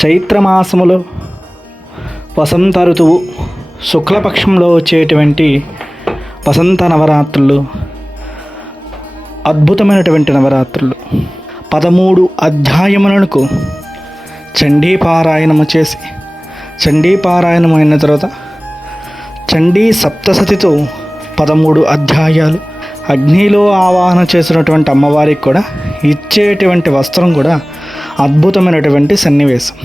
చైత్రమాసములో వసంత ఋతువు శుక్లపక్షంలో వచ్చేటువంటి వసంత నవరాత్రులు అద్భుతమైనటువంటి నవరాత్రులు. 13 అధ్యాయములకు చండీపారాయణము చేసి, చండీపారాయణం అయిన తర్వాత చండీ సప్తసతితో 13 అధ్యాయాలు అగ్నిలో ఆవాహన చేసినటువంటి అమ్మవారికి కూడా ఇచ్చేటువంటి వస్త్రం కూడా అద్భుతమైనటువంటి సన్నివేశం.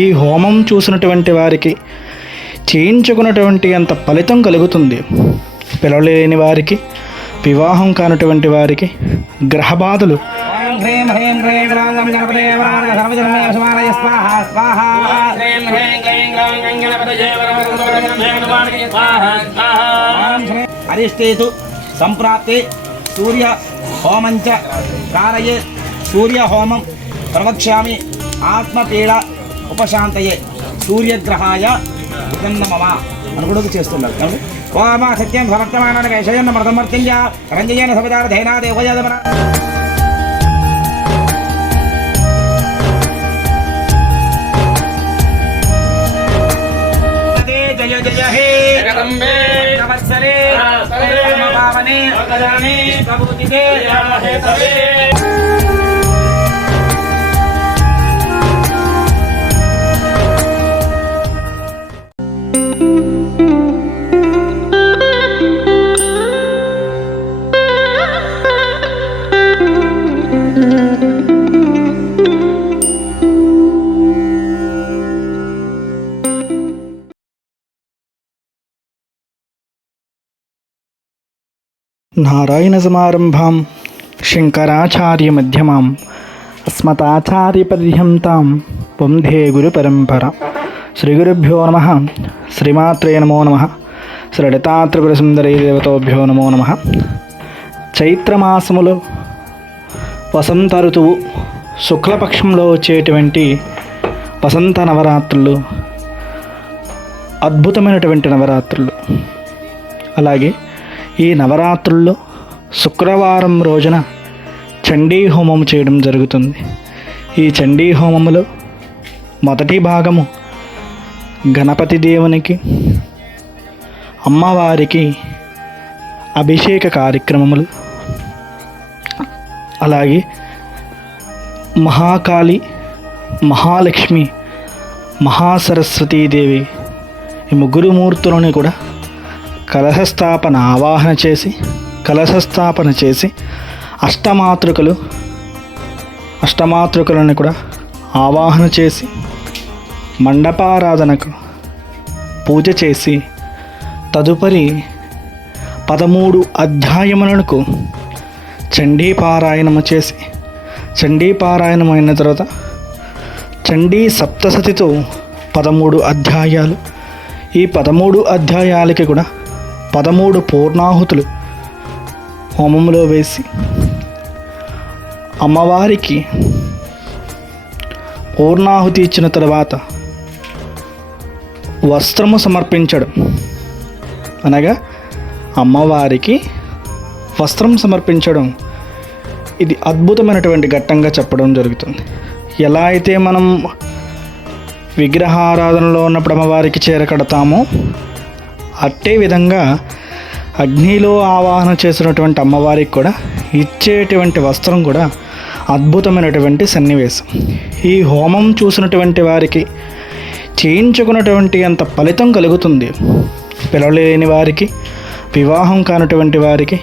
ఈ హోమం చూసినటువంటి వారికి చేయించుకున్నటువంటి అంత ఫలితం కలుగుతుంది. పిలవలేని వారికి, వివాహం కానటువంటి వారికి, గ్రహబాధలు అరిష్టేతు సంప్రాప్తే సూర్య హోమంచ కారయే. సూర్య హోమం ప్రవక్ష్యామి ఆత్మపీడ ఉపశాంతయే సూర్యగ్రహాయ ఉదందమమ అనుగుడుకు చేస్తున్నారు. ఓమా సత్యం సమర్థమాన వైషయన్న మృతమర్త్యంజ రంజయన సవిదార ధైనాదేవజాదమన జయ జయ హే జగదంబే నమస్సరే పరమపావనే భగదానే ప్రభుతిదే హే తవే. నారాయణ సమారంభాం శంకరాచార్య మధ్యమాం అస్మదాచార్య పర్యంతాం వందే గురు పరంపర. శ్రీ గురుభ్యో నమః. శ్రీమాత్రే నమో నమః. శ్రీ లలితాత్రిపుర సుందరీ దేవతోభ్యో నమో నమః. చైత్రమాసములో వసంత ఋతువు శుక్లపక్షంలో వచ్చేటువంటి వసంత నవరాత్రులు అద్భుతమైనటువంటి నవరాత్రులు. అలాగే ఈ నవరాత్రుల్లో శుక్రవారం రోజున చండీ హోమం చేయడం జరుగుతుంది. ఈ చండీ హోమములో మొదటి భాగము గణపతి దేవునికి, అమ్మవారికి అభిషేక కార్యక్రమములు, అలాగే మహాకాళి, మహాలక్ష్మి, మహాసరస్వతీదేవి ఈ ముగ్గురు మూర్తులని కూడా కలశస్థాపన చేసి అష్టమాతృకులను కూడా ఆవాహన చేసి మండపారాధనకు పూజ చేసి తదుపరి 13 అధ్యాయములకు చండీపారాయణము చేసి, చండీపారాయణం అయిన తర్వాత చండీ సప్తసతితో 13 అధ్యాయాలు. ఈ 13 అధ్యాయాలకి కూడా 13 పూర్ణాహుతులు హోమంలో వేసి అమ్మవారికి పూర్ణాహుతి ఇచ్చిన తర్వాత వస్త్రము సమర్పించడం, అనగా అమ్మవారికి వస్త్రం సమర్పించడం, ఇది అద్భుతమైనటువంటి ఘట్టంగా చెప్పడం జరుగుతుంది. ఎలా అయితే మనం విగ్రహారాధనలో ఉన్నప్పుడు అమ్మవారికి చీర కడతామో అట్టే విధంగా అగ్నిలో ఆవాహన చేసినటువంటి అమ్మవారికి కూడా ఇచ్చేటువంటి వస్త్రం కూడా అద్భుతమైనటువంటి సన్నివేశం. ఈ హోమం చూసినటువంటి వారికి చేయించుకున్నటువంటి అంత ఫలితం కలుగుతుంది. పిలవలేని వారికి, వివాహం కానటువంటి వారికి,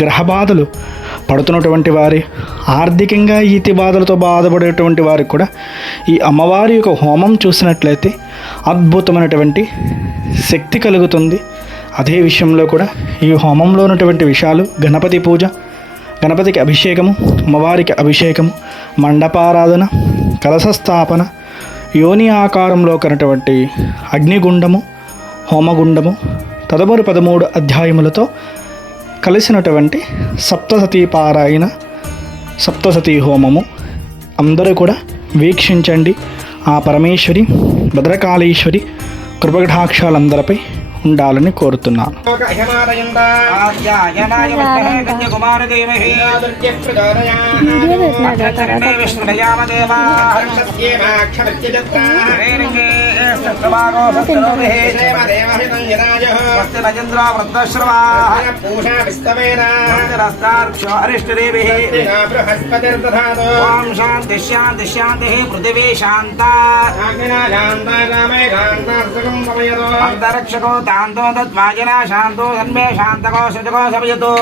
గ్రహబాధలు పడుతున్నటువంటి వారి, ఆర్థికంగా ఈతి బాధలతో బాధపడేటువంటి వారికి కూడా ఈ అమ్మవారి యొక్క హోమం చూసినట్లయితే అద్భుతమైనటువంటి శక్తి కలుగుతుంది. అదే విషయంలో కూడా ఈ హోమంలో ఉన్నటువంటి విషయాలు గణపతి పూజ, గణపతికి అభిషేకము, అమ్మవారికి అభిషేకము, మండపారాధన, కలశస్థాపన, యోని ఆకారంలో కనటువంటి అగ్నిగుండము, హోమగుండము, తదుపరి 13 అధ్యాయములతో కలిసినటువంటి సప్తసతీ పారాయణ, సప్తసతీ హోమము అందరూ కూడా వీక్షించండి. ఆ పరమేశ్వరి భద్రకాళీశ్వరి కృపకటాక్షాలందరిపై ఉండాలని కోరుతున్నాను. శాంతి శాంతి శాంతి పృథివీ శాంతా అంతరిక్షకో తాంతో తద్వాజనా శాంతో సన్మే శాంతకో సజకో సమయతో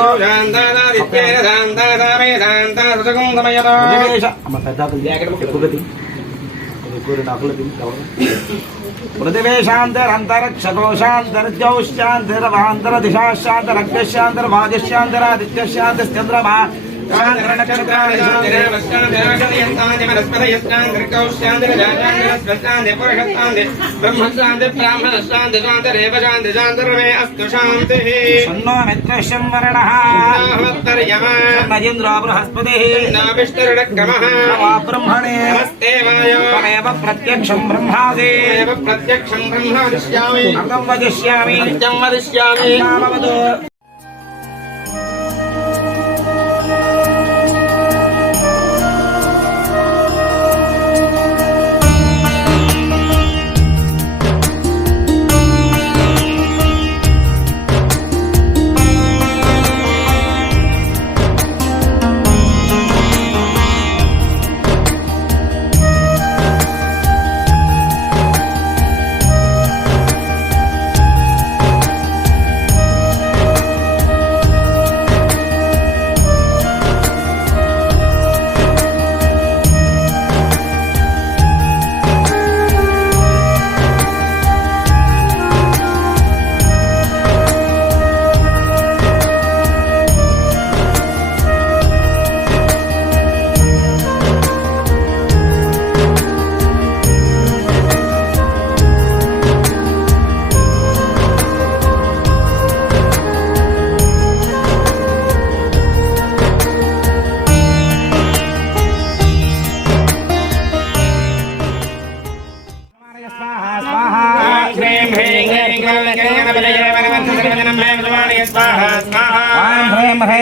పృథివీ శాంతరంతరిక్షకో శాంతర్జౌ శాంతిరవాంతర దిశా శాంతరగ్న శాంతర్వాజశాంతరాదిత్య శాంతిశ్చంద్రమా బ్రహ్మణే ప్రత్యక్షం బ్రహ్మాది ప్రత్యక్షం బ్రహ్మాదిష్యామి అర్థం వదిష్యామి నిత్యం వదిష్యామి నామవదు.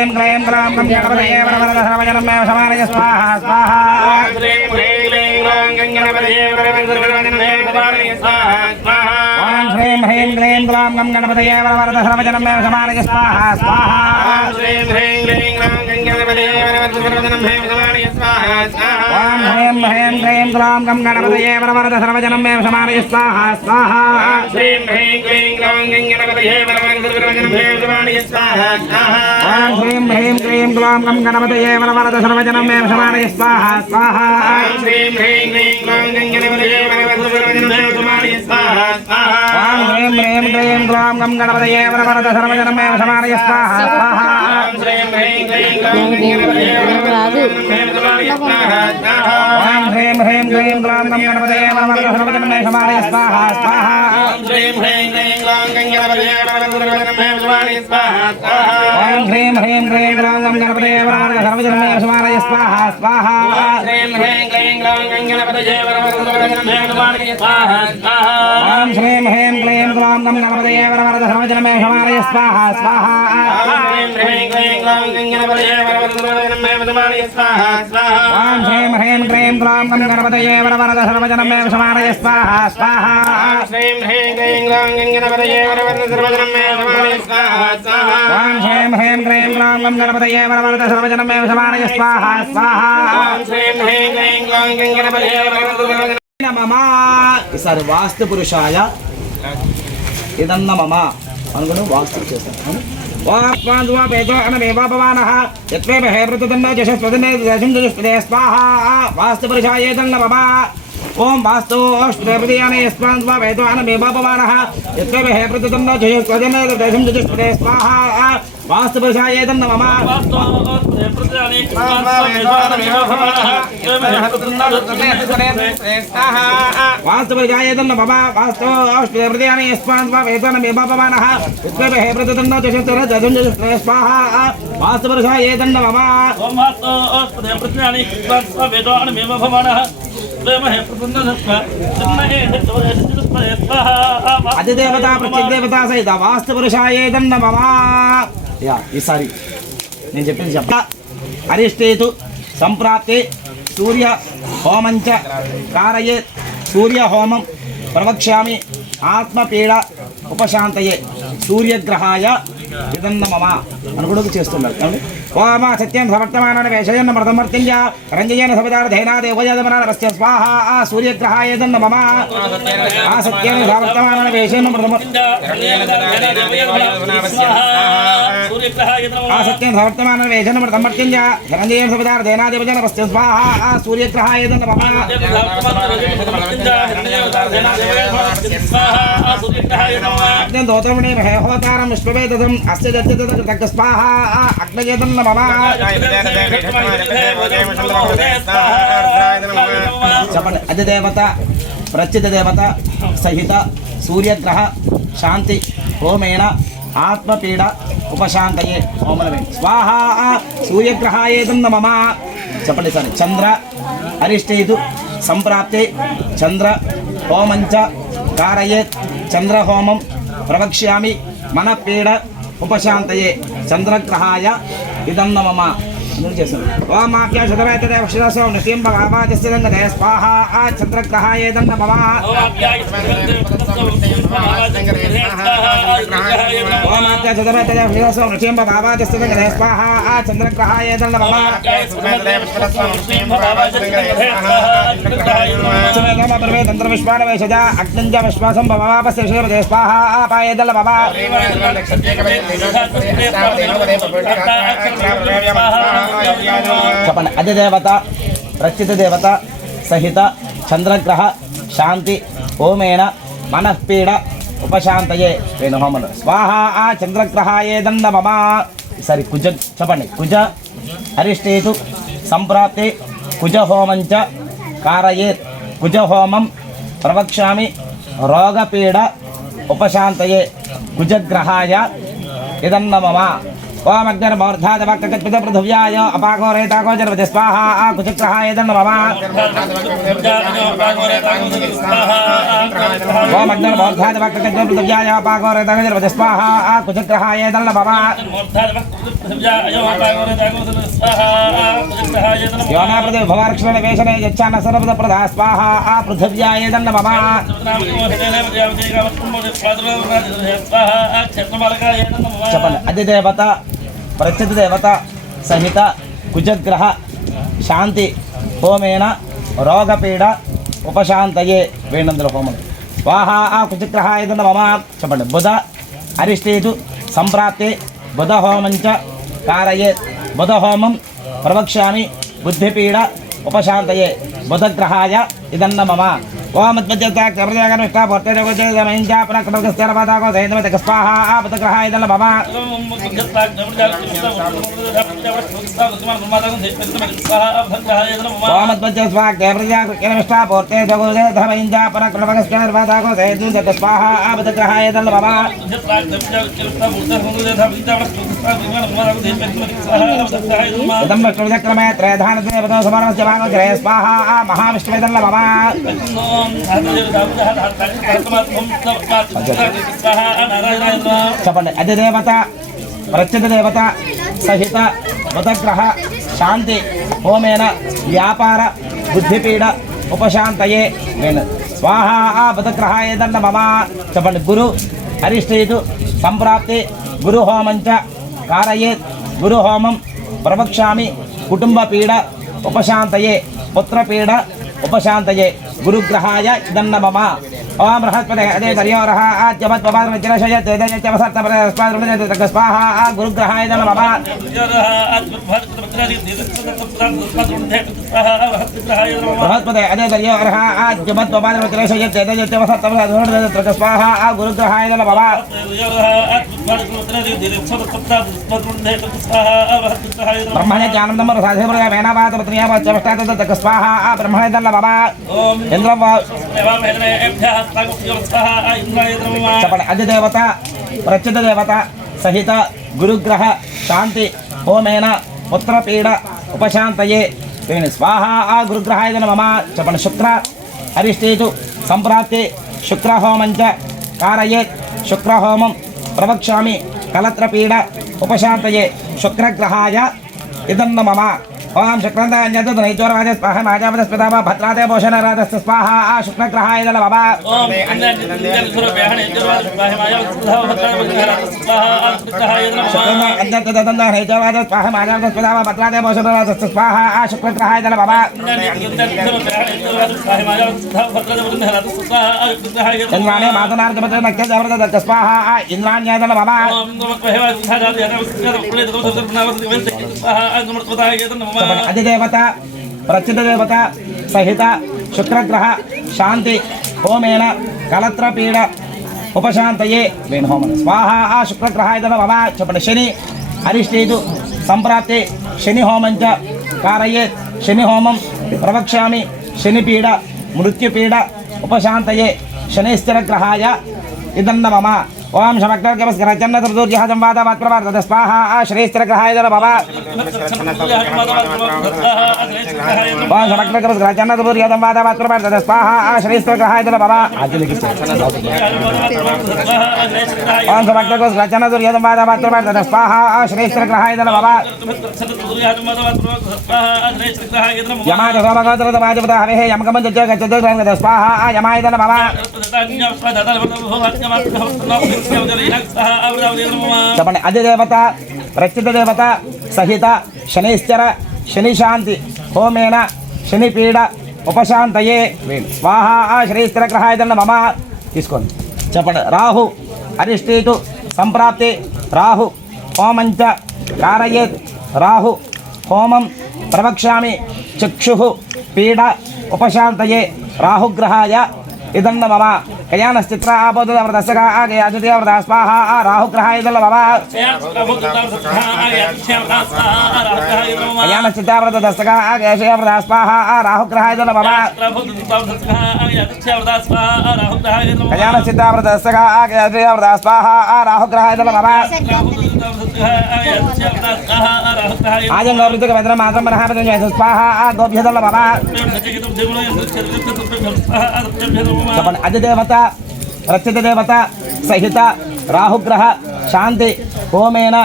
హ్రీం క్లీం గ్లాం గం గణపతయే వరవరద సర్వజనం మే సమానయ స్వాహా స్వాహా. హ్రీం హ్రీం గ్లాం గం గణపతయే వరవరద సర్వజనం మే సమానయ స్వాహా స్వాహా. హ్రీం హ్రీం క్లీం గ్లాం గం గణపతయే వరవరద సర్వజనం మే సమానయ స్వాహా స్వాహా. హ్రీం హ్రీం క్లీం గ్లాం గం గణపతయే వరవరద సర్వజనం మే సమానయ స్వాహా స్వాహా. హ్రీం హ్రీం క్లీం గ్లాం గం గణపతయే వరవరద సర్వజనం మే సమానయ స్వాహా స్వాహా. హ్రీం హ్రీం క్లీం గ్లాం గం గణపతయే వరవరద సర్వజనం మే సమానయ స్వాహా స్వాహా. హ్రీం హ్రీం క్లీం గ్లాం గం గణపతయే వరవరద సర్వజనం మే సమానయ స్వాహా స్వాహా. హ్రీం హ్రీం క్లీం గ్లాం గం గణపతయే వరవరద సర్వజనం మే సమానయ స్వాహా స్వాహా. హ్రీం హ్రీం క్లీం గ్లాం గం గణపతయే వరవరద సర్వజనం మే సమానయ స్వాహా స్వాహా. హ్రీం హ్రీం క్లీం గ్లాం గం గణపతయే వరవరద సర్వజనం మే సమానయ స్వాహా స్వాహా. హ్రీం హ్రీం క్లీం గ్లాం గం గణపతయే వరవరద సర్వజనం మే సమానయ స్వాహా స్వాహా. హ్రీం హ్రీం క్లీం గ్లాం గం గణపతయే వరవరద సర్వజనం మే సమానయ స్వాహా స్వాహా. హ్రీం హ్రీం క్లీం గ్లాం గం గణపతయే వరవరద సర్వజనం మే సమానయ స్వాహా స్వాహా. హ్రీం హ్రీం క్లీం గ్లాం గం గణపతయే వరవరద సర్వజనం మే సమానయ స్వాహా స్వాహా. హ్రీం హ్రీం క్లీం గ్లాం గం గణపతయే వరవరద సర్వజనం మే సమానయ స్వాహా స్వాహా. హ్రీం హ్రీం క్లీం గ్లాం గం గణపతయే వరవరద సర్వజనం మే సమానయ స్వాహా స్వాహా. హ్రీం హ్రీం క్లీం గ్లాం గం గణపతయే వరవరద సర్వజనం మే సమానయ స్వాహా స్వాహా. హ్రీం హ్రీం క్లీం గ్లాం గం గణపతయే వరవరద సర్వజనం మే సమానయ స్వాహా స్వాహా. హ్రీం హ్రీం క్లీం గ్లాం గం గణపతయే వరవరద సర్వజనం మమ. ఈసారి వాస్తు పురుషాయ ఇదన్న మమ అనుకుని వాస్తు చేస్తాను. వాస్తు పురుషాయ ఇదన్న మమ. ఓం వాస్తు ప్రతియానే యస్మాన్ స్వా వేదోన మే బాపవానః యత్వే హే ప్రతితంలో జయస్వజన దేశం జజస్పదే స్వాహా. వాస్తు పురుషాయ ఇదన్న మమ. వాస్తు పురుషాయ ఇదన్న మమ. వాస్తు ప్రతియానే యస్మాన్ స్వా వేదోన మే బాపవానః యత్వే హే ప్రతితంలో జయస్వజన దేశం జజస్పదే స్వాహా. వాస్తు పురుషాయ ఇదన్న మమ. అధిదేవత ప్రత్యేకదేవత సహిత వాస్తు పురుషాయేదన్న మమా. యా ఈసారి నేను చెప్పింది చెప్ప. అరిష్టేతు సంప్రాప్తే సూర్య హోమంచ కారయే. సూర్య హోమం ప్రవక్ష్యామి ఆత్మపీడ ఉపశాంతయే. సూర్యగ్రహాయ ఇదన్న మమ అని కూడా చేస్తున్నారు. ఓమ సత్యం సమర్థమానాన్ని వేషయన్న మృతమర్త్యంజ రంజయన సమితార్థైనాదేవజాతమనారస్య స్వాహ. ఆ సూర్యగ్రహాయ ఇదన్న మమ. ఆ సత్యం సమర్థమానాన్ని వేషయన్న ఆ సత్యం సమర్థమానాన్ని వేషయన్న మృతమర్త్యంజ రంజయన సమితార్థైనాదేవజాతమస్య స్వాహ. ఆ సూర్యగ్రహాయ ఇదన్న మమ. అగ్ని దోతమణి హోతారం విశ్వవేదం అస్య దత్త స్వాహ. అగ్నయేదన్న మమ. చెప్పండి. అధిదేవత ప్రత్యుత దేవత సహిత సూర్యగ్రహ శాంతి హోమేన ఆత్మపీడ ఉపశాంతయే. హోమనమే స్వాహ. సూర్యగ్రహాయేదన్న మమ. చెప్పండి సార్. చంద్ర అరిష్టేతు సంప్రాప్తే చంద్ర హోమంచ కారయేత్. చంద్రహోమం ప్రవక్ష్యామి మనపీడ ఉపశాంతయే. చంద్రగ్రహాయ ఇదన్న మమ. చేస్తాను. ఓమాఖ్య శతవేతదేవక్షిరసో నృత్యం భగవాజస్యంగదే స్వాహ. ఆ చంద్రగ్రహాయ ఇదన్న మమ. ఓమాఖ్య శతవేతదేవక్షిరసో నృత్యం భగవాజస్యంగదే స్వాహ. ఆ చంద్రగ్రహాయ ఇదన్న మమ. తంత్ర విశ్వానవేశజ అగ్నంజ విశ్వాసం భవాపస్య విషయపదే స్వాహ. ఆ పాయేదల్ల మమ. చెప్పండి. అధిదేవత ప్రత్యుత దేవత సహిత చంద్రగ్రహ శాంతి హోమేన మనఃపీడ ఉపశాంతయే. వేణుహోమను స్వాహ. ఆ చంద్రగ్రహాయేదన్న మమ. సరి కుజ. చెప్పండి. కుజ అరిష్టేతు సంప్రాప్తే కుజహోమంచ కారయేత్. కుజహోమం ప్రవక్ష్యామి రోగపీడ ఉపశాంతయే. కుజగ్రహాయ ఇదన్న మమ. ఓమగ్నిర్మూర్ధాదవక్తకల్పిత పృథివ్యాయ అపాఘోరేతాకో జనపతి స్వాహ. ఆ కుజగ్రహాయ ఇదన్న మమ. ఓమగ్నిర్మూర్ధాదవక్తకల్పిత పృథివ్యాయ అపాఘోరేతాకో జనపతి స్వాహ. ఆ కుజగ్రహాయ ఇదన్న మమ. యోనా పృథివీ భవార్క్షణ వేషనే యచ్ఛాన సర్వద ప్రదా స్వాహ. ఆ పృథివ్యాయ ఇదన్న మమ. చెప్పండి. అధిదేవత ప్రత్యుత దేవత సహిత కుజగ్రహ శాంతి హోమేన రోగపీడ ఉపశాంతయే. వేణుందుల హోమం స్వాహ. ఆ కుజగ్రహాయ ఇదన్న మమ. చెప్పండి. బుధ అరిష్టేతు సంప్రాప్తే బుధ హోమంచ కారయేత్. బుధ హోమం ప్రవక్ష్యామి బుద్ధిపీడ ఉపశాంతయే. బుధగ్రహాయ ఇదన్న మమ. ఓమద్వజ్రతాకర్మజాగనుష్టాపూర్తేజగోజేదమయింజాపనకృతస్థిరపదాకో స్వాహ. మహావిష్ణువేదన్న మమ. చెప్పండి. అధిదేవత ప్రత్యుత దేవత సహిత బుధగ్రహ శాంతి హోమేన వ్యాపార బుద్ధిపీడ ఉపశాంతయే. నేను స్వాహ. ఆ బుధగ్రహాయ ఇదన్న మమ. చెప్పండి. గురు అరిష్టేతు సంప్రాప్తి గురుహోమంచ కారయేత్. గురుహోమం ప్రవక్ష్యామి కుటుంబపీడ ఉపశాంతయే. పుత్రపీడ ఉపశాంతయే. గురుగ్రహాయ ఇదన్న మమ. ఓం బృహస్పతి అదే దర్యోరః ఆద్యమత్వపాదమచిరశయతేజత్యవసత్తపరస్పాదృణజతక స్వాహ. ఆ గురుగ్రహాయ ఇదన్న మమ. బృహస్పతి అదే దర్యోరః ఆద్యమత్వపాదమచిరశయతేజత్యవసత్తపరస్పాదృణజతక స్వాహ. ఆ గురుగ్రహాయ ఇదన్న మమ. బ్రహ్మణ్య జ్ఞానం సాధేప్రద మేనాపాతపత్నియాపత్యవష్టాతక స్వాహ. ఆ బ్రహ్మణ్య ఇదన్న మమ. ఇంద్రం చెప్పండి. అధిదేవత ప్రత్యుత దేవత సహిత గురుగ్రహ శాంతి హోమేన పుత్రపీడ ఉపశాంతయే. स्वाहा आ गुरुग्रहाय नमः चपन शुक्र हरिष्ठेतु संप्राप्ते शुक्रहोमं च कारयेत् शुक्रहोमं प्रवक्ष्यामि कलत्रपीड उपशान्तये शुक्रग्रहाय इदं नमः ओम शुक्रन्दान्यतुनैतोराजः स्वाहा माजापदस्पदाव भद्रादे भूषणराजस्य स्वाहा आ शुक्रग्रहाय नमः ओम शुक्रन्दान्यतुनैतोराजः स्वाहा माजापदस्पदाव भद्रादे भूषणराजस्य स्वाहा आ शुक्रग्रहाय नमः चन्द्राणे मातनार्जपते नक्षत्रवरदत्त स्वाहा आ इंद्राण्याय नमः अधिदेवता प्रचितदेवता सहित शुक्रग्रह शांति होमेन कलत्रपीड उपशान्तये वेणुहोमन स्वाहा आ शुक्रग्रहाय नमः चपण शनि अरिष्टेतु संप्राप्ते शनिहोमं च कारयेत् शनिहोमं प्रवक्ष्यामि शनिपीड मृत्युपीड उपशान्तये शनिश्चरग्रहाय इदं नमः ओम शमक्तर्गमस्करचन्नतर्दूर्यः संवादावात्प्रवार्तत स्वाहा आ श्रेष्ठग्रहाय नमः ओम शमक्तर्गमस्करचन्नतर्दूर्यः संवादावात्प्रवार्तत स्वाहा आ श्रेष्ठग्रहाय नमः ओम शमक्तर्गमस्करचन्नतर्दूर्यः संवादावात्प्रवार्तत स्वाहा आ श्रेष्ठग्रहाय नमः यमाजसोमगोत्रतमाजपदा हवेः यमकमञ्जगच्छतु स्वाहा आ यमाय नमः चपण अधिदेवता प्रचितदेवता सहित शनिश्चर शनिशांति होमेन शनिपीड उपशान्तये स्वाहा आ श्रेष्ठग्रहाय नमः తీసుకోండి చెప్పండి రాహు అరిష్టేతు సంప్రాప్తే రాహు హోమం చ कारयेत् రాహు హోమం ప్రవక్ష్యామి చక్షుః పీడ ఉపశాంతయే రాహుగ్రహాయ इदं नमः कयानश्चित्रा आपोदवृतस्सका आगयादित्या स्वाहा आ राहुग्रहाय नमः कयानश्चित्रा वृतस्सका आगयादित्या स्वाहा आ राहुग्रहाय नमः कयानश्चित्रा वृतस्सका आगयादित्या स्वाहा आ राहुग्रहाय नमः आजं गौरवृतक वेदना मात्रं मनः स्वाहा आ गोभ्यः नमः चपन अधिदेवता प्रचितदेवता सहित राहुग्रह शांति होमेन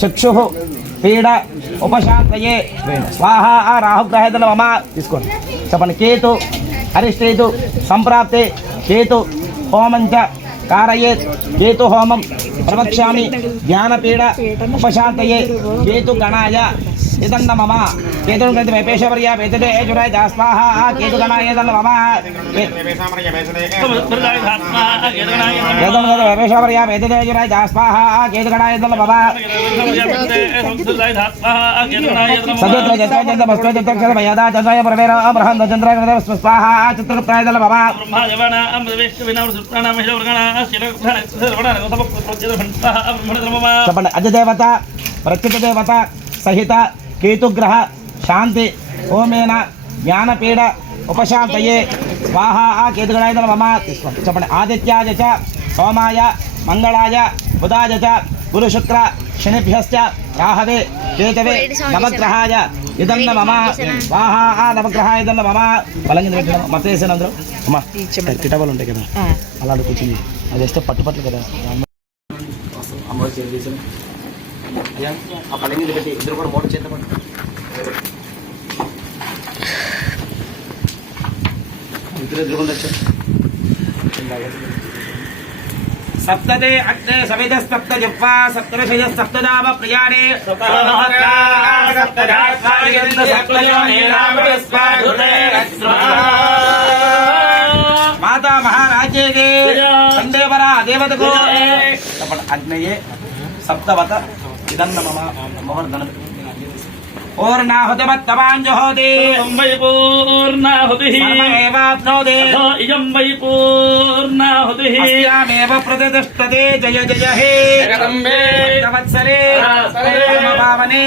चक्षुः पीड उपशान्तये स्वाहा आ राहुग्रहाय नमः తీసుకోండి चपन केतु अरिष्टेतु संप्राप्ते केतु होमं च कारयेत् केतु होमं प्रवक्ष्यामि ज्ञानपीड उपशान्तये केतु गणाय इदं नमः केतु गणित वेपेशवर्या वेदते एजुराय दास्वाहा आ केतु गणाय इदं नमः केतु गणित वेपेशवर्या वेदते एजुराय दास्वाहा आ केतु गणाय इदं नमः सदुत्र जतजत वस्तु जतक्षर भयदा चन्द्राय परमेर अब्रहं चन्द्राय गणित स्वाहा आ चित्रगुप्ताय इदं नमः चपन अधिदेवता प्रचितदेवता सहित केतुग्रह शांति होमेन ज्ञानपीड उपशान्तये स्वाहा आ केतुगणाय नमः चपन आदित्याय च सोमाय मंगलाय बुधाय च गुरुशुक्र शनिभ्यश्च राहवे केतवे नवग्रहाय इदं नमः स्वाहा आ नवग्रहाय इदं नमः బలంగా పెట్టడం మతేసిన అందరూ అమ్మా కిటాబులు ఉంటాయి కదా అలాంటి కూర్చుని అది వేస్తే పట్టు కదా అమ్మవారు చేసి అయ్యా ఆ పల్లె మీద పెట్టి ఇద్దరు కూడా మోటర్ చేద్దాం ఇద్దరు ఎదురుకుండా వచ్చారు सप्तदे अग्ने सविद सप्त जिह्वा सप्तऋषय सप्तदाव प्रियाणे माता महाराजे के संदेवरा देवत को अग्नये सप्तवत इदं नमः मोहर्धन पूर्णाहुतिमत्तवाञ्जुहोति वै पूर्णाहुतिः सर्वमेवाप्नोति इयं वै पूर्णाहुतिः अस्यामेव प्रतिष्ठते जय जय हे जगदम्बे वत्सरे परमपावने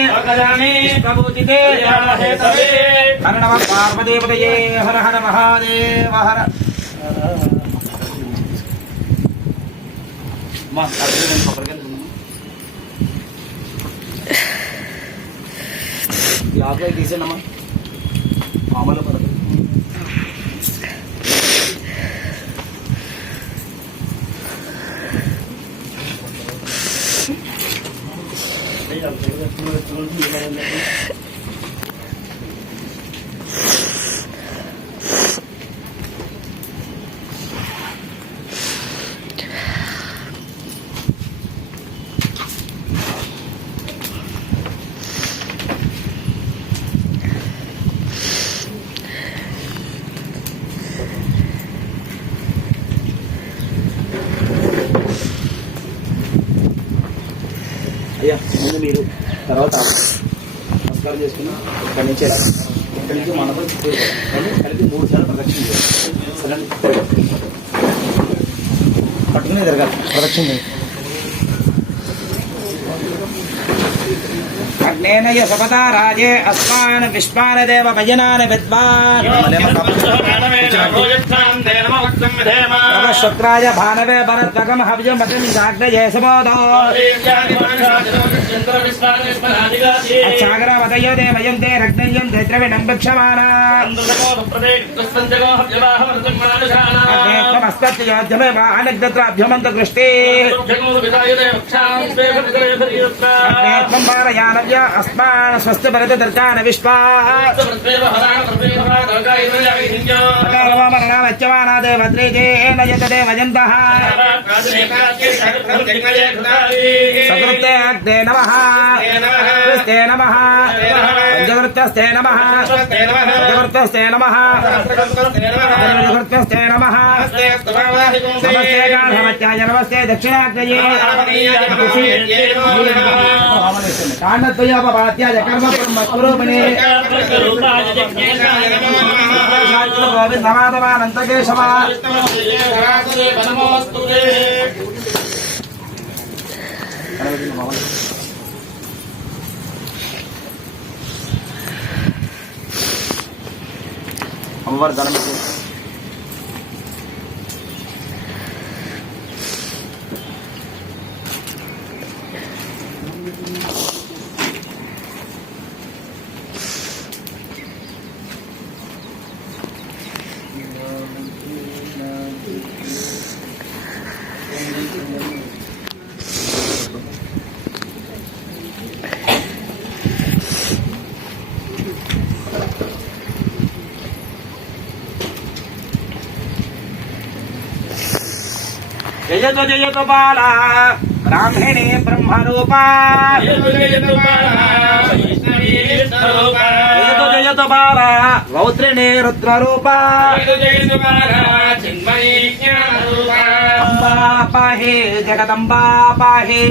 प्रभूतिते हेतवे हर नमः पार्वतीपतये हर हर महादेव हर आप किसे नमः అయ్యా ముందు మీరు తర్వాత నమస్కారం చేసుకుని ఇక్కడి నుంచి ఇక్కడి నుంచి మండపం కలిపి 3 సార్లు ప్రదక్షిణ చేయాలి. సరే పట్టుకునే జరగాలి ప్రదక్షిణ చేయాలి. అగ్నేనయ సపదా రాజే అస్మాన్ విశ్వాన దేవ భజనాని విద్వాన్ శుక్రాయ భానవే భరద్వగం హవ్యమతం జాగ్రయే సమోదో సాగరవదయ దేవయం తే రగ్నయం ద్రవిణం భక్షమానా అనగ్ద్రాభ్యమంత దృష్టి अस्मान् स्वस्ति भरत दर्शान विश्वा मरणामच्यमाना देवद्रेजे नयत देवजन्तः सकृते अग्ने नमः कृस्ते नमः पञ्चकृत्यस्ते नमः पञ्चकृत्यस्ते नमः पञ्चकृत्यस्ते नमः नमस्ते गाढमत्याय नमस्ते दक्षिणाग्नये काण्डद्वयोपपात्याय कर्मकुर्मकुरूपिणे गोविन्दमाधवानन्तकेशव అమ్మవారి ధనం जयतु जयतु बाला ब्राह्मणे ब्रह्मरूपा जयतु जयतु बाला रौद्रिणे रुद्ररूपा अम्बा पाहि जगदम्बा पाहि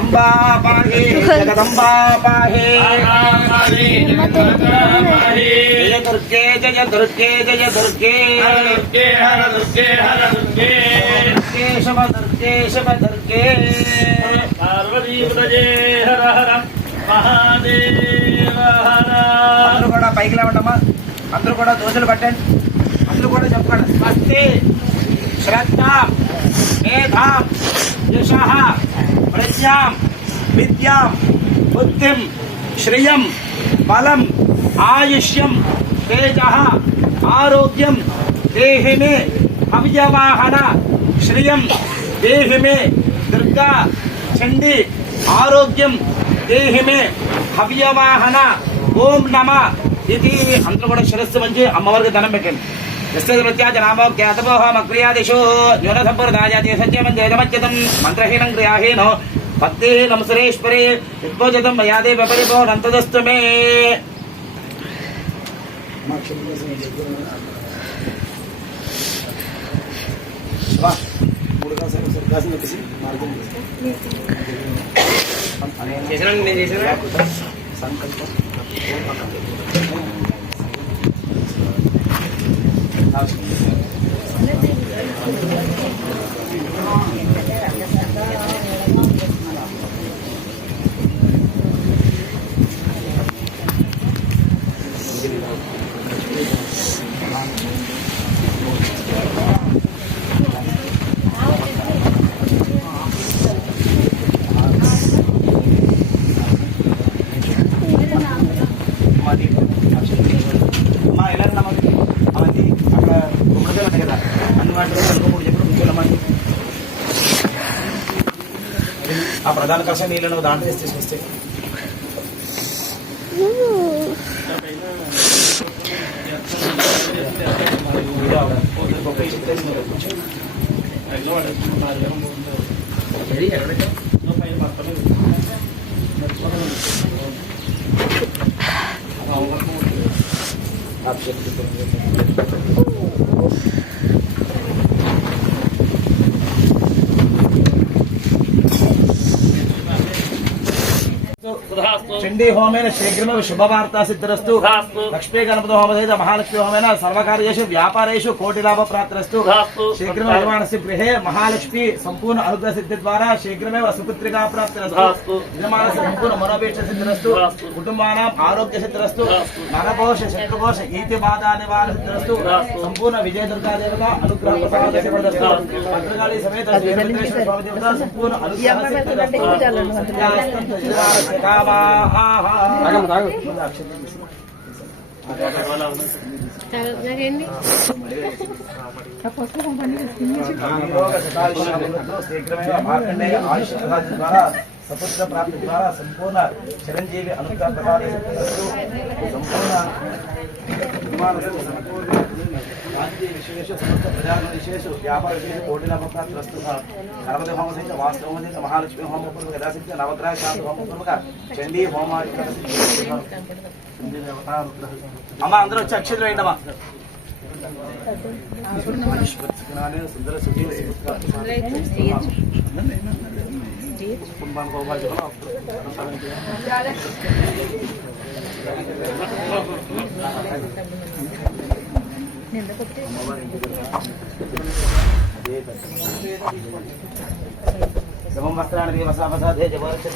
अम्बा पाहि जगदम्बा पाहि जय दुर्गे जय दुर्गे जय दुर्गे शिव दुर्गे शिव दुर्गे पार्वती हर हर महादेव हर అందరూ కూడా పైకి లేవటమ్మా అందరూ కూడా దోశలు పట్టండి అందరూ కూడా చెప్పండి స్వస్తి శ్రద్ధ మేధాం యశః ప్రజ్ఞాం విద్యాం బుద్ధిం శ్రియం బలం ఆయుష్యం తేజః ఆరోగ్యం దేహి మే అవ్యవాహన శ్రియం దేహి మే దుర్గా చండీ ఆరోగ్యం దేహి మే అవ్యవాహన ఓం నమ ఇది అందరూ కూడా శిరస్సు మంచి అమ్మవారికి దండం పెట్టండి యస్త్యాజ నామోక్యాతపోహమక్రియాదిషు న్యూన సంప్రదాయాది సత్యమంజేదమచ్యుతం మంత్రహీనం క్రియాహీనో భక్తిహీనం సురేశ్వరే యద్భోజతం మయాదేవ పరిభోనంతదస్తు మే సంకల్పం ఆ దానికోసం నీళ్ళను దాంట్లో వేసి తీసుకొస్తే చండీ హోమేన శీఘ్రమే శుభవార్తా సిద్ధిరస్తు లక్ష్మీ గణపతి హోమ సహిత మహాలక్ష్మి హోమేన సర్వకార్యేషు వ్యాపారేషు కోటి లాభ ప్రాప్తిరస్తు శీఘ్రమే యజమానస్య గృహే మహాలక్ష్మి సంపూర్ణ అనుగ్రహ సిద్ధి ద్వారా శీఘ్రమే సుపుత్రికా ప్రాప్తిరస్తు యజమానస్య సంపూర్ణ మనోపేక్ష సిద్ధిరస్తు కుటుంబానాం ఆరోగ్య సిద్ధిరస్తు నరఘోష శత్రుఘోష ఈతి బాధా నివారణ సిద్ధిరస్తు సంపూర్ణ విజయ దుర్గా దేవత అనుగ్రహ ప్రసాద సిద్ధిరస్తు భద్రకాళి సమేత శ్రీ వెంకటేశ్వర స్వామి దేవత సంపూర్ణ అనుగ్రహ సిద్ధిరస్తు సపుత్ర ప్రాప్తి ద్వారా సంపూర్ణ చిరంజీవి అనుగ్రహ ప్రసాద సంపూర్ణ విశేష సమస్త ప్రజాగణ విశేష వ్యాపార విశేష కోటి లాభప్రాప్తిరస్తు గణపతి హోమ సహిత వాస్తవ సహిత మహాలక్ష్మి హోమపూర్వక యథాశక్తి నవగ్రహ శాంతి హోమపూర్వక చండీ హోమ అమ్మ అందరూ వచ్చి అక్షతులు వేయండమ్మా సుందర శుభం వస్త్రాన్ని వసాపసాదే జగోరక్ష